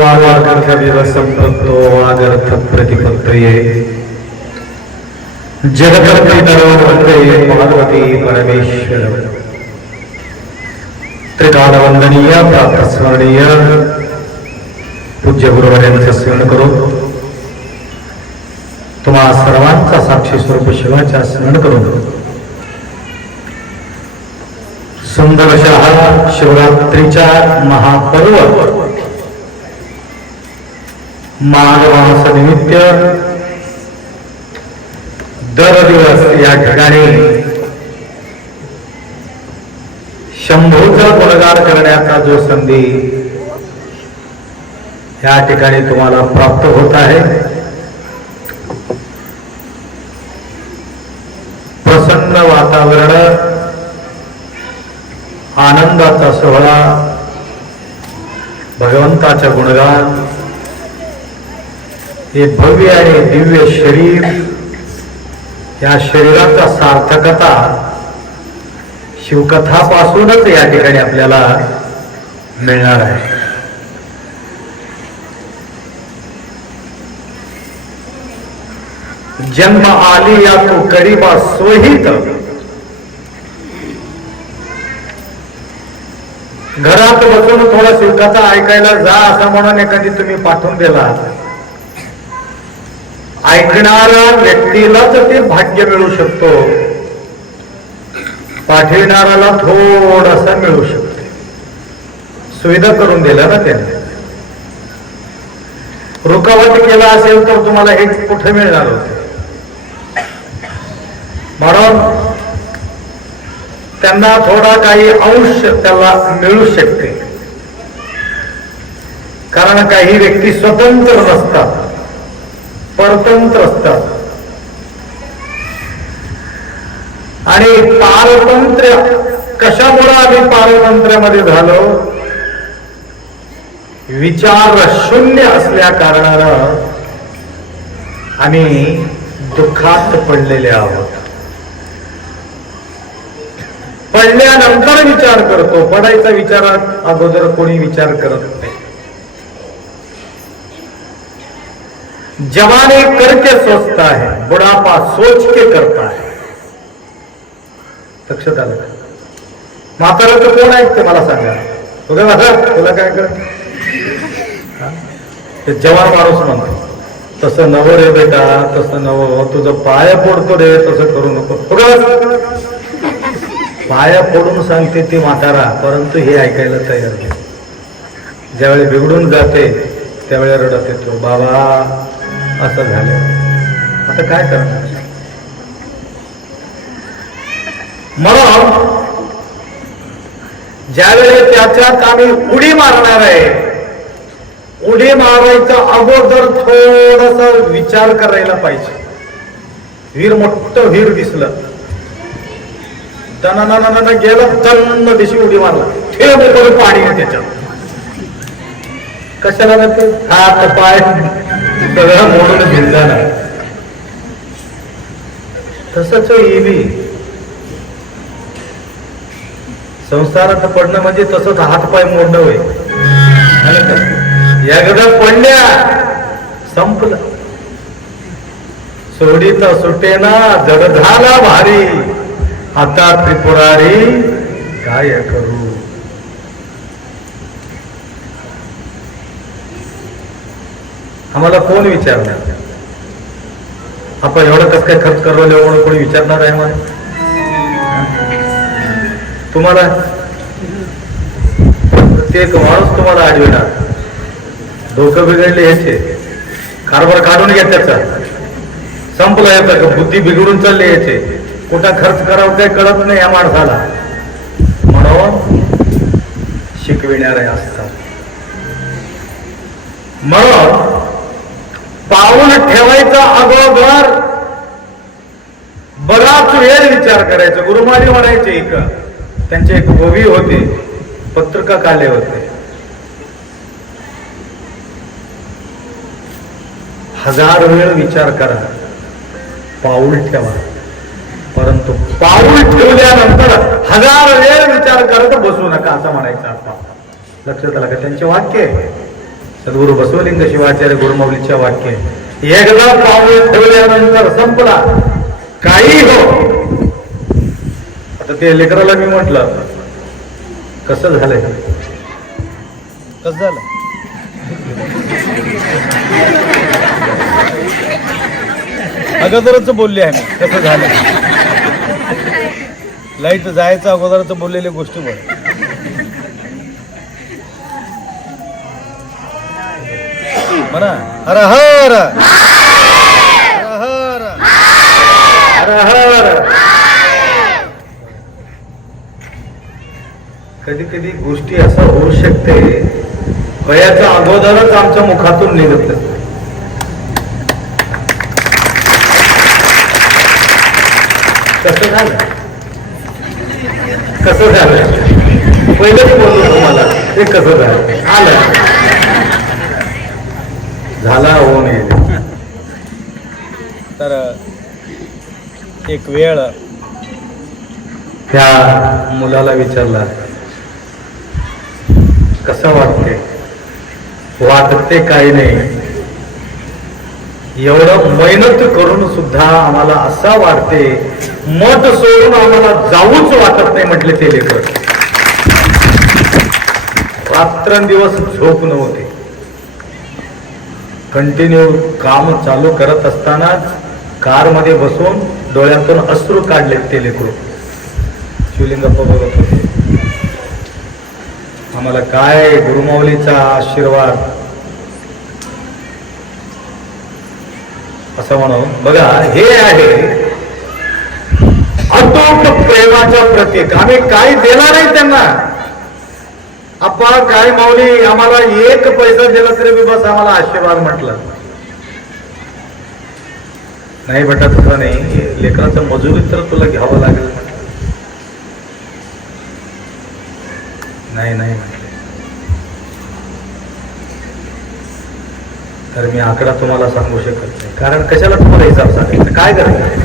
वागर्थविरसंपत्तो वागर्थ प्रतिपत्तये जगत्पितरो वन्दे पार्वती परमेश्वर त्रिकालवंदनीय प्रातस्मरणीय। पूज्य गुरुवर्यांचं स्मरण करू। तुम्हा सर्वांचा साक्षी स्वरूप शिवाच्या स्मरण करून सुंदरशः शिवरात्रीच्या महापर्व। माघमास निमित्त दर दिवस या ठिकाणी शंभूचा गुणगार करण्याचा जो संधी या ठिकाणी तुम्हाला प्राप्त होत आहे प्रसन्न वातावरण आनंदाचा सोहळा भगवंताचा गुणगान हे भव्य आणि दिव्य शरीर या शरीराचा सार्थकता शिवकथापासूनच या ठिकाणी आपल्याला मिळणार आहे. जन्म आली या तो गरीबा सोहित घरात बसून थोडा शिवकथा ऐकायला जा असं म्हणून एखादी तुम्ही पाठवून दिला. ऐकणाऱ्या व्यक्तीलाच ते भाग्य मिळू शकतो. पाठविणाऱ्याला थोडासा मिळू शकते. सुविधा करून दिल्या ना त्यांनी. रुकावट केला असेल तर तुम्हाला हेच कुठे मिळणार होते? म्हणून त्यांना थोडा काही अंश त्याला मिळू शकते. कारण काही व्यक्ती स्वतंत्र नसतात परतंत्र असतात. आणि पारतंत्र्य. कशामुळे आम्ही पारतंत्र्यामध्ये झालो? विचार शून्य असल्या कारणानं आम्ही दुःखात पडलेले आहोत. पडल्यानंतर विचार करतो. पडायचा विचारात अगोदर कोणी विचार करत नाही. जवाने करके सोचता है बुढ़ापा सोच के करता है. लक्षात आलं का? म्हातारा तर कोण आहेत ते मला सांगा. तुला माझा तुला काय कर? ते जवान माणूस म्हणतो. तसं नवं रे बेटा तसं नवं. हो, तुझं पाया पडतो रे तसं करू नको. उगाच. पाया पडून सांगते ती म्हातारा परंतु हे ऐकायला तयार नाही. ज्यावेळी बिघडून जाते त्यावेळी रडत येतो. बाबा असं झालं. आता काय करणार? म्हणून ज्यावेळी त्याच्यात आम्ही उडी मारणार आहे उडी मारायचा अगोदर थोडस विचार करायला पाहिजे. वीर मोठं वीर दिसलं. दना गेलं तन्न दिशी उडी मारला. ठेव करून पाणी आहे त्याच्यात. कशाला जाते हात पाय. सगळं मोडून भिजला तसंच येईल संसारात पडणं म्हणजे तसंच हात पाय मोडणं होय झालं एकदा पडल्या संपलं. सोडीचा सुटेना जड झाला भारी. आता त्रिपुरारी काय करू. आम्हाला कोण विचारणार? आपण एवढं कसं काय खर्च करवलं एवढं कोणी विचारणार आहे मला तुम्हाला प्रत्येक माणूस तुम्हाला आढळणार डोकं बिघडले याचे. कारभार काढून घ्या त्याचा. संपला याचा बुद्धी बिघडून चालले याचे. कुठं खर्च करावं काही कळत नाही या माणसाला. म्हणून शिकविणारे असतात. म्हणून पाऊल ठेवायचा अगोदर बराच वेळ विचार करायचा. गुरुमारी म्हणायचे एक त्यांचे एक गोवी होते पत्रका काले होते. हजार वेळ विचार करा पाऊल ठेवा. परंतु पाऊल ठेवल्यानंतर हजार वेळ विचार करत बसू नका असा म्हणायचं आता लक्षात आला का? त्यांचे वाक्य आहे. सद्गुरू बसवलिंग शिवाचार्य गुरुमौलीच्या वाक्य एकदा पाऊल ठेवल्यानंतर संपला. काही हो आता ते लेकराला मी म्हटलं कसं झालंय? कसं झालं? अगोदरच बोलले आहे मी कसं झालं? लाइट जायचं अगोदरच बोललेल्या गोष्टी बोल. म्हणा हर हर हर हर हर हर कधी कधी गोष्टी असं होऊ शकते वयाच्या अगोदरच आमच्या मुखातून निघत. कसं झालं. कसं झालं. पहिलंच बोललो तुम्हाला ते कसं झालं? आलं. झाला होऊन गेले तर एक वेळ त्या मुलाला विचारला. कसं वाटते वाटते काही नाही. एवढं मेहनत करून सुद्धा आम्हाला असा वाटते मत सोडून आम्हाला जाऊच वाटत नाही म्हटले ते लेकर. रात्रंदिवस झोप नव्हते. कंटिन्यू काम चालू करत असतानाच कारमध्ये बसून डोळ्यातून अश्रू काढलेत ते लेकरू. शिवलिंगप्पा बघत होते आम्हाला काय गुरुमाऊलीचा आशीर्वाद? असं म्हणू. बघा हे आहे अतूट प्रेमाच्या प्रतीक. आम्ही काही देणार नाही त्यांना. आपा काय माऊली आम्हाला एक पैसा दिला तरी मी बस आम्हाला आशीर्वाद म्हटलं. नाही बेटा तसं नाही. लेकराचं मजुरी तर तुला घ्यावं लागेल. नाही नाही म्हटले तर मी आकडा तुम्हाला सांगू शकत नाही. कारण कशाला तुम्हाला हिसाब सांगायचा? काय करायचं?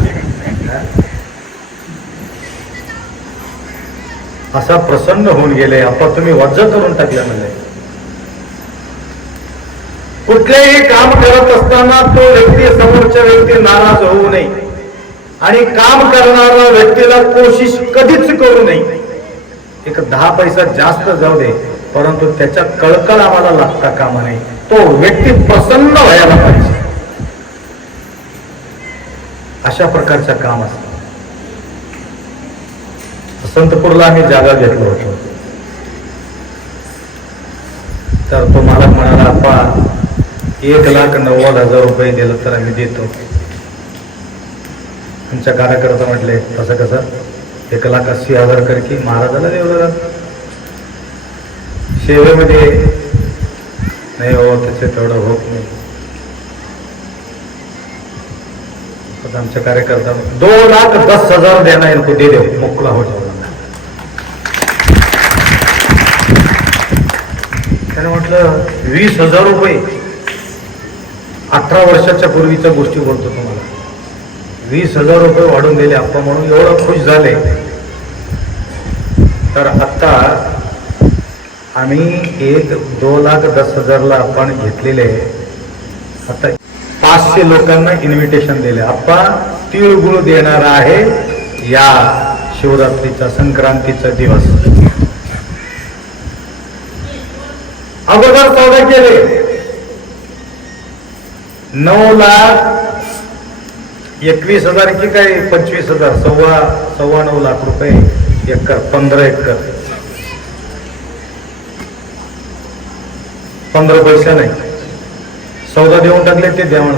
असा प्रसन्न होऊन गेले आपण तुम्ही वज्ज करून टाकल्या म्हणजे कुठलेही काम करत असताना तो व्यक्ती समोरच्या व्यक्ती नाराज होऊ नये. आणि काम करणाऱ्या व्यक्तीला कोशिश कधीच करू नये. एक दहा पैसा जास्त जाऊ दे परंतु त्याच्या कळकळ आम्हाला लागता कामा नाही तो व्यक्ती प्रसन्न व्हायला पाहिजे. अशा प्रकारचं काम असत. संतपूरला आम्ही जागा घेतलो होतो. तर तो मला म्हणाला पा एक लाख नव्वद हजार रुपये दिलं तर आम्ही देतो. आमच्या कार्यकर्ता म्हटले तसं कसं? एक लाख अस्सी हजार कर की महाराजाला देऊ सेवेमध्ये नाही हो त्याचे तेवढं होत नाही. आता आमच्या कार्यकर्ता दोन लाख दस हजार देना इनको दे दे मोकळा हो जाऊ त्याने म्हटलं वीस हजार रुपये. अठरा वर्षाच्या पूर्वीच्या गोष्टी बोलतो तुम्हाला. वीस हजार रुपये वाढून दिले आपण म्हणून एवढं खुश झाले. तर आत्ता आम्ही एक दोन लाख दस हजारला आपण घेतलेले. आता पाचशे लोकांना इन्व्हिटेशन दिले. आप्पा तिळगुळ देणार आहे या शिवरात्रीचा संक्रांतीचा दिवस. अगोदर सौदा केले. नऊ लाख एकवीस हजार की काय? पंचवीस हजार सव्वा सव्वा नऊ लाख रुपये. एकर पंधरा एकर. पंधरा पैसा नाही. सौदा देऊन टाकले ते देऊन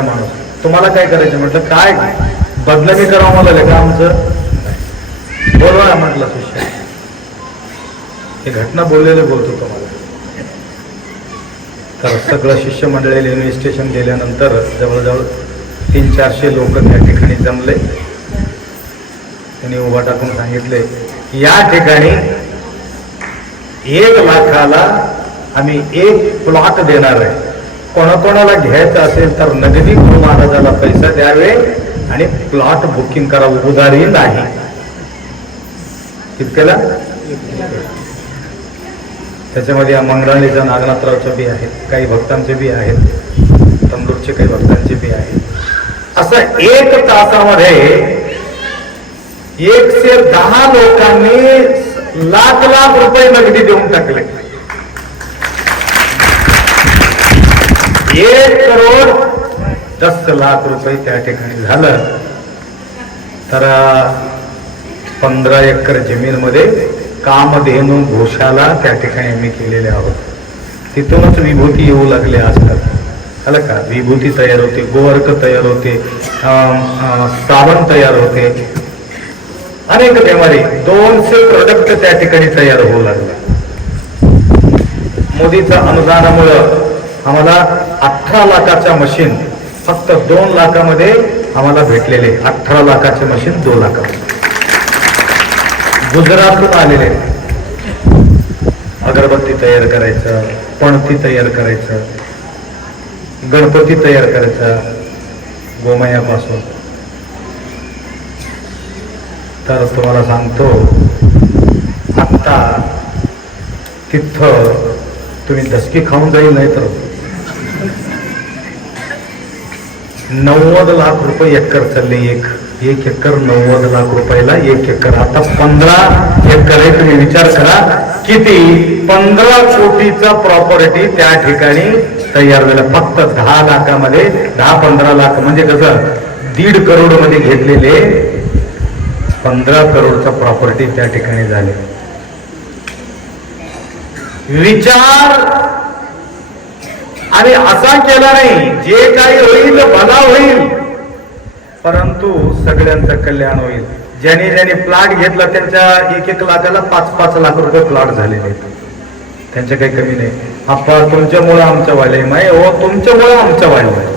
माणूस. तुम्हाला काय करायचं? म्हटलं काय? बदलमी करावं मला का आमचं. बोलवा म्हटलं शिष्य. हे घटना बोललेले बोलतो तुम्हाला. तर सगळं शिष्यमंडळी रेल्वे स्टेशन गेल्यानंतर जवळजवळ तीन चारशे लोक त्या ठिकाणी जमले. त्यांनी उभा टाकून सांगितले या ठिकाणी एक लाखाला आम्ही एक प्लॉट देणार आहे. कोणाकोणाला घ्यायचं असेल तर नगदी गुरु महाराजाला पैसा द्यावे आणि प्लॉट बुकिंग करावं. उधारी नाही. इतकेला? त्याच्यामध्ये मंगळालीचं नागनाथरावचं बी आहे काही भक्तांचे बी आहेत तंदूरचे काही भक्तांचे बी आहेत. असं एक तासामध्ये एकशे दहा लोकांनी लाख लाख रुपये नगदी देऊन टाकले. एक करोड दस लाख रुपये त्या ठिकाणी झालं. तर पंधरा एकर जमीनमध्ये कामधेनू घोषाला त्या ठिकाणी आम्ही केलेले आहोत. तिथूनच विभूती येऊ लागल्या असतात आलं का? विभूती तयार होते गोवर्क तयार होते अं, साबण तयार होते. अनेक बिमारी दोनशे प्रोडक्ट त्या ठिकाणी तयार होऊ लागले. मोदीच्या अनुदानामुळं आम्हाला अठरा लाखाच्या मशीन फक्त दोन लाखामध्ये आम्हाला भेटलेले. अठरा लाखाचे मशीन दोन लाखामध्ये. गुजरातून आलेले. अगरबत्ती तयार करायचं पणती तयार करायचं गणपती तयार करायचा गोमयापासून. तर तुम्हाला सांगतो आत्ता तिथं तुम्ही दसकी खाऊन जाईल नाही तर नव्वद लाख रुपये एकर चालले एक. एक एकर नव्वद लाख रुपयाला एक एकर. आता पंधरा एकर आहे तुम्ही विचार करा किती? पंधरा कोटीचा प्रॉपर्टी त्या ठिकाणी तयार झाला. फक्त दहा लाखामध्ये दहा पंधरा लाख म्हणजे कसं? दीड करोडमध्ये घेतलेले पंधरा करोडचा प्रॉपर्टी त्या ठिकाणी झाले. विचार आणि असा केला नाही जे काही होईल भला होईल. परंतु सगळ्यांचं कल्याण होईल. ज्याने ज्याने प्लॉट घेतला त्यांच्या एक एक लाखाला पाच पाच लाख रुपये प्लॉट झालेले आहेत. त्यांच्या काही कमी नाही. आप्पा तुमच्यामुळं आमचं व्हायला माय हो तुमच्यामुळं आमचं व्हायला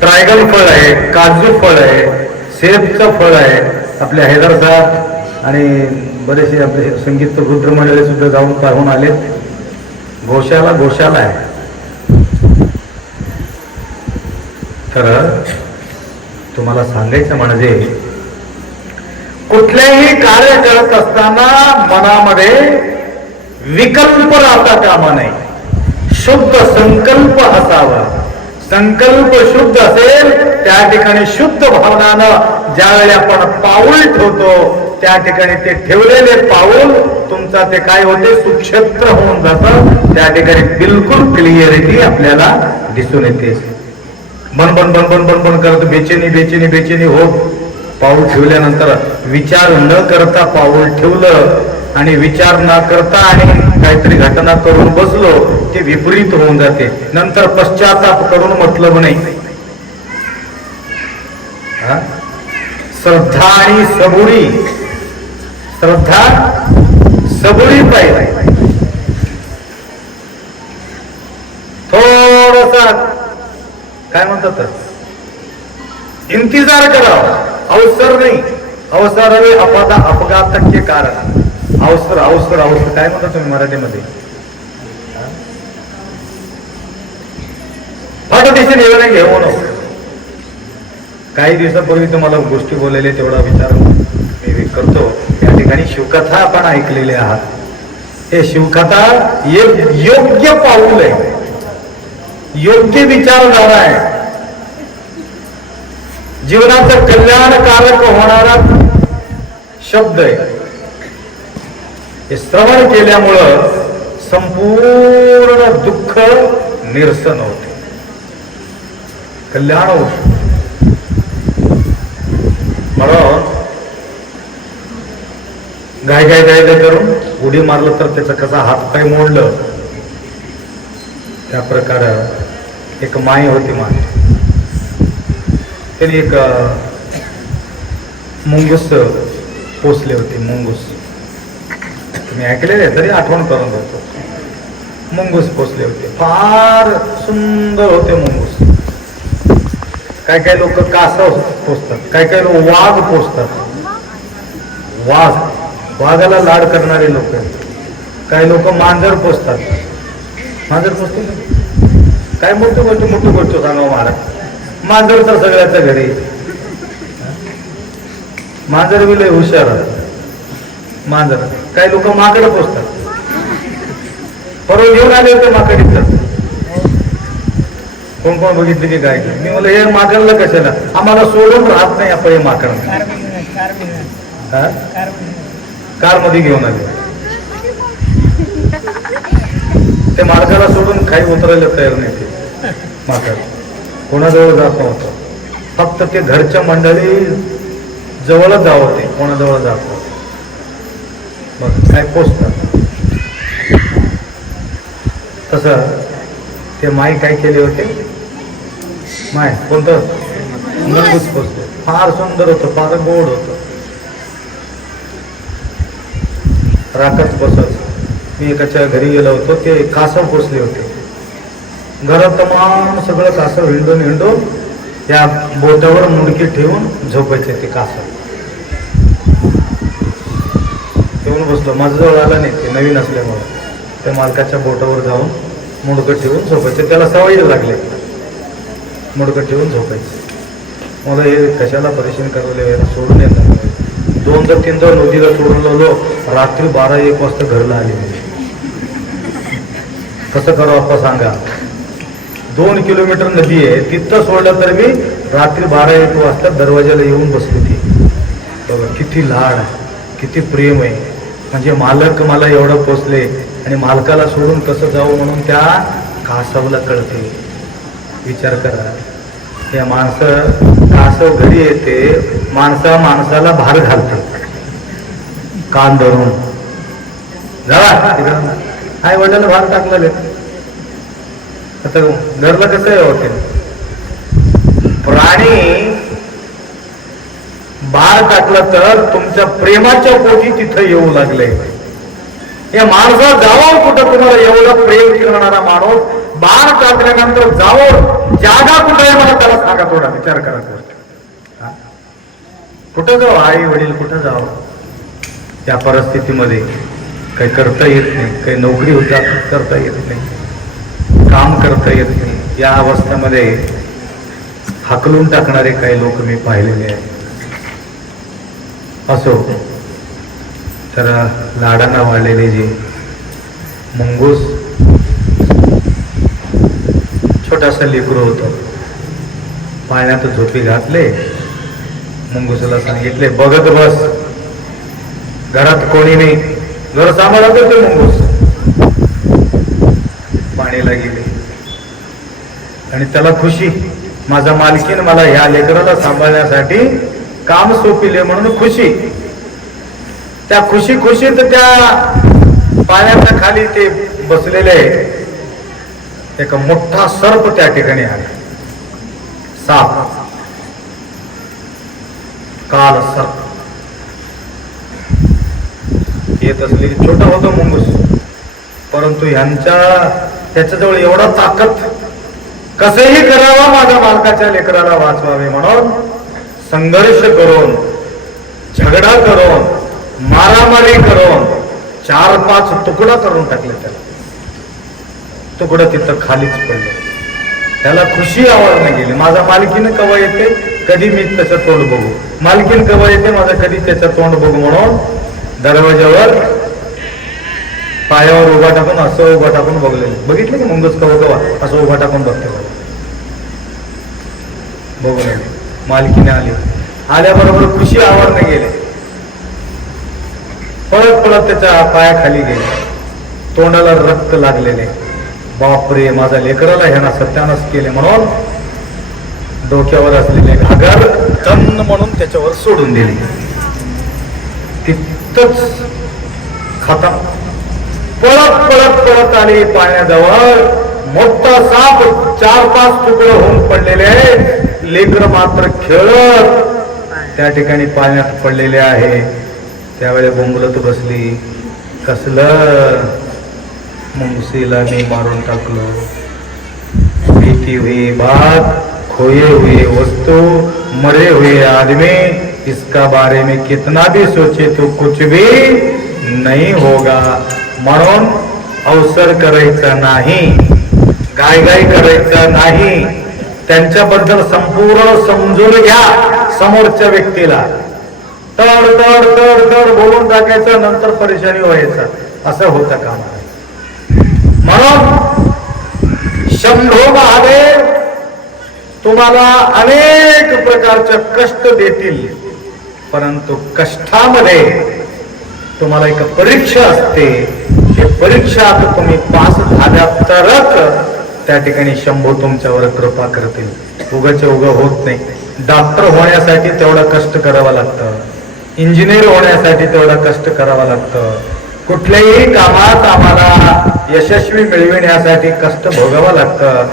ट्रायगल फळ आहे काजू फळ आहे सेफचं फळ आहे. आपले हैदर साहेब आणि बरेचसे आपले संगीत रुद्र मंडळी सुद्धा जाऊन पाहून आलेत गोशाला गोशाला आहे. तर तुम्हाला सांगायचं म्हणजे कुठलेही कार्य करत असताना मनामध्ये विकल्प राहता कामा नये. शुद्ध संकल्प असावा. संकल्प शुद्ध असेल त्या ठिकाणी शुद्ध भावनानं ज्यावेळी आपण पाऊल ठेवतो त्या ठिकाणी ते ठेवलेले पाऊल तुमचा ते काय होते सुक्षेत्र होऊन जातं. त्या ठिकाणी बिलकुल क्लिअरिटी आपल्याला दिसून येते. बन बन बन बन बन बन करत बेचेनी बेचेनी बेचेनी हो. पाऊल ठेवल्यानंतर विचार न करता पाऊल ठेवलं आणि विचार न करता आणि काहीतरी घटना करून बसलो ते विपरीत होऊन जाते. नंतर पश्चाताप करून मतलब नाही श्रद्धा आणि सबुरी. श्रद्धा सबुरी पाहिजे. थोडसा काय म्हणतात इंतजार करावा. अवसर नाही. अवसर अपघात अपघात के कारण. अवसर अवसर अवसर. काय म्हणतात तुम्ही मराठीमध्ये? फट दिशेने घेऊ नको काही दिवसापूर्वी तुम्हाला गोष्टी बोललेल्या तेवढा विचार मी करतो. या ठिकाणी शिवकथा आपण ऐकलेली आहात. हे शिवकथा एक योग्य पाऊल आहे. योग्य विचारधारा आहे. जीवनाचं कल्याणकारक होणारा शब्द आहे. हे श्रवण केल्यामुळं संपूर्ण दुःख निरसन होत. कल्याण होते म्हणून गाय गाय गाय गाय करून उडी मारलं तर त्याचा कसा हातपाय मोडलं त्या प्रकार एक माई होती माय त्याने एक मुंगूस पोचले होते मुंगूस तुम्ही ऐकलेले तरी आठवण करून देतो मुंगूस पोचले होते फार सुंदर होते मुंगूस काय काय लोक कासव पोचतात काय काय लोक वाघ पोचतात वाघ वाघाला लाड करणारे लोक काही लोक मांजर पोचतात मांजर पोचतो काय मोठी गोष्ट मोठी गोष्ट सांगा महाराज मांजर तर सगळ्याच्या घरी मांजर बी लय हुशार मांजर. काही लोक माकडं पोचतात परवा घेऊन आले होते माकडीत कोण कोण बघितले की काय? मी म्हणलं हे माकडलं कशाला? आम्हाला सोडून राहत नाही आपण हे माकड कारमध्ये घेऊन आले. ते मालकाला सोडून काही उतरायला तयार नाही ते. माकड कोणाजवळ जात नव्हतं. फक्त ते घरच्या मंडळी जवळच जावं ते कोणाजवळ जात नव्हतं. मग काय पोचतात तसं ते माई काय केले होते? माय कोणतं? पोचतो फार सुंदर होतं फार गोड होतं. राखत बसत. मी एकाच्या घरी गेलो होतो ते कासव पोचले होते. घरात तमाम सगळं कासव हिंडून हिंडून त्या बोटावर मुडकी ठेवून झोपायचे ते कासव. येऊन बसलो. माझ्याजवळ आला नाही ते नवीन असल्यामुळे. त्या मालकाच्या बोटावर जाऊन मुडकं ठेवून झोपायचे. त्याला सवय लागले. मुडकं ठेवून झोपायचं. मला हे कशाला परेशान करायला याला सोडून येत नाही तीन तीनदा नदीला सोडून आलो रात्री बारा एक वाजता घरला आले मी. कसं करावं आपण सांगा? दोन किलोमीटर नदी आहे तिथं सोडलं तर मी रात्री बारा एक वाजता दरवाजाला येऊन बसली ती बघा किती लाड किती प्रेम आहे. म्हणजे मालक मला एवढं पोचले आणि मालकाला सोडून कसं जाऊ म्हणून त्या कासावला कळते. विचार करा. या माणसं कासव घरी येते माणसा माणसाला भार घालतात. कान धरून. जरा आई वडिलांना भार टाकलेले. आता घरला कसं आहे होते प्राणी भार टाकला तर तुमच्या प्रेमाच्या पोटी तिथं येऊ लागले. या माणसा जावा कुठं तुम्हाला एवढं देखील होणारा माणूस बाण चाचल्यानंतर जावं जागा कुठं आहे मला त्याला सांगा थोडा विचार करा गोष्ट कुठं जाऊ आई वडील कुठं जावं त्या परिस्थितीमध्ये काही करता येत नाही काही नोकरी होता करता येत नाही काम करता येत नाही या अवस्थेमध्ये हकलून टाकणारे काही लोक मी पाहिलेले आहेत असो तर लाडांना वाढलेले जे मुंगूस छोटासा लेकरू होतं. पाण्यात झोपी घातले. मुंगूसला सांगितले बघत बस. घरात कोणी नाही. घर सांभाळत होते मुंगूस. पाणीला गेले. आणि त्याला खुशी माझा मालकीन मला ह्या लेकराला सांभाळण्यासाठी काम सोपिले म्हणून खुशी. त्या खुशी खुशीत त्या पाण्याच्या खाली ते बसलेले. एक मोठा सर्प त्या ठिकाणी आला. साप. काल सर्प. येत असलेली छोटा होतो मुंगूस. परंतु ह्यांच्या त्याच्याजवळ एवढा ताकद कसेही करावा माझ्या मालकाच्या लेकराला वाचवावे म्हणून संघर्ष करून झगडा करून मारामारी करून चार पाच तुकडा करून टाकले त्याला. तुकडं तिथं खालीच पडलं. त्याला खुशी आवडणं गेली. माझा मालकीनं कवा येते? कधी मी त्याचं तोंड बघू. मालकीन कवा येते? माझं कधी त्याचं तोंड बघू म्हणून दरवाज्यावर पायावर उभा टाकून असं उभा टाकून बघलेलं बघितलं की मुंगस कवा कवा? असं उभा टाकून बघते. बघून आले मालकीने आली. आल्याबरोबर खुशी आवडणं गेले. पळत पळत त्याच्या पायाखाली गेले. तोंडाला रक्त लागलेले. बापरे माझा लेकराला ह्याना सत्यानाश केले म्हणून डोक्यावर असलेले घागर तन्न म्हणून त्याच्यावर सोडून दिले. तिथंच खाता पळत पळत पळत आली पाण्याजवळ. मोठा साप चार पाच तुकडे होऊन पडलेले लेकर मात्र खेळत. त्या ठिकाणी पाण्यात पडलेले आहे. त्यावेळेस बोंबलत बसली. कसलं? मुंगसीला मी मारून टाकलो. बीती हुई बात खोए हुए वस्तु मरे हुए आदमी इसका बारे में कितना भी सोचे तो कुछ भी नहीं होगा। म्हणून अवसर करायचा नाही गायगाय करायचं नाही. त्यांच्याबद्दल संपूर्ण समजून घ्या समोरच्या व्यक्तीला. तड तड तड तड बोलून टाकायचं नंतर परेशानी व्हायचं. असं होतं का म्हणून शंभो महादेव तुम्हाला अनेक प्रकारचे कष्ट देतील. परंतु कष्टामध्ये तुम्हाला एक परीक्षा असते. ते परीक्षा तुम्ही पास झाल्या तरच त्या ठिकाणी शंभो तुमच्यावर कृपा करतील. उगाच्या उग होत नाही. डॉक्टर होण्यासाठी तेवढा कष्ट करावं लागतं. इंजिनियर होण्यासाठी तेवढा कष्ट करावं लागतं. कुठल्याही कामात आम्हाला यशस्वी मिळविण्यासाठी कष्ट भोगावं लागतं.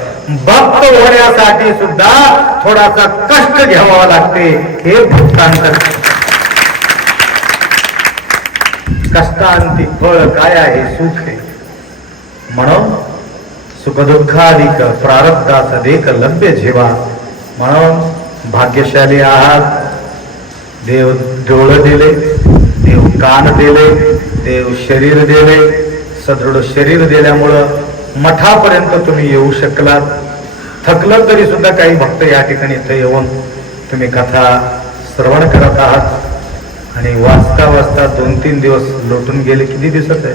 भक्त होण्यासाठी सुद्धा थोडासा कष्ट घ्यावा लागते हे भक्तांचं कष्टांती फळ काय आहे? सुख आहे. म्हणून सुखदुःखाधिक प्रारब्धात देख लभ्य जेवा. म्हणून भाग्यशाली आहात. देव डोळ दिले देव कान दिले देव शरीर दिले सदृढ शरीर दिल्यामुळं मठापर्यंत तुम्ही येऊ शकलात. थकलं तरी सुद्धा काही भक्त या ठिकाणी इथं येऊन तुम्ही कथा श्रवण करत आहात. आणि वाचता वाचता दोन तीन दिवस लोटून गेले किती दिसत आहे?